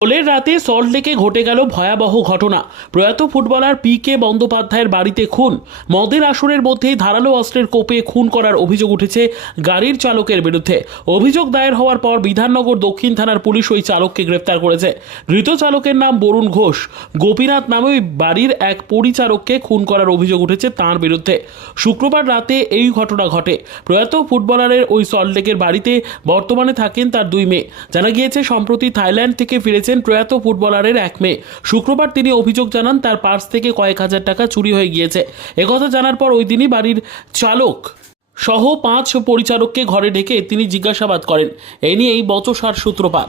দোলের রাতে সল্টলেকে ঘটে গেল ভয়াবহ ঘটনা। প্রয়াত ফুটবলার পি কে বন্দ্যোপাধ্যায়ের বাড়িতে খুন। মদের আসরের মধ্যেই ধারালো অস্ত্রের কোপে খুন করার অভিযোগ উঠেছে গাড়ির চালকের বিরুদ্ধে। অভিযোগ দায়ের হওয়ার পর বিধাননগর দক্ষিণ থানার পুলিশ ওই চালককে গ্রেপ্তার করেছে। ধৃত চালকের নাম বরুণ ঘোষ। গোপীনাথ নামে ওই বাড়ির এক পরিচারককে খুন করার অভিযোগ উঠেছে তার বিরুদ্ধে। শুক্রবার রাতে এই ঘটনা ঘটে। প্রয়াত ফুটবলারের ওই সল্টলেকের বাড়িতে বর্তমানে থাকেন তার দুই মেয়ে। জানা গিয়েছে, সম্প্রতি থাইল্যান্ড থেকে ফিরেছেন প্রয়াত ফুটবলারের এক মেয়ে। শুক্রবার তিনি অভিযোগ জানান তার পার্স থেকে কয়েক হাজার টাকা চুরি হয়ে গিয়েছে। একথা জানার পর ওই দিনই বাড়ির চালক সহ পাঁচ পরিচালককে ঘরে ডেকে তিনি জিজ্ঞাসাবাদ করেন। এ নিয়ে এই বচসার সূত্রপাত।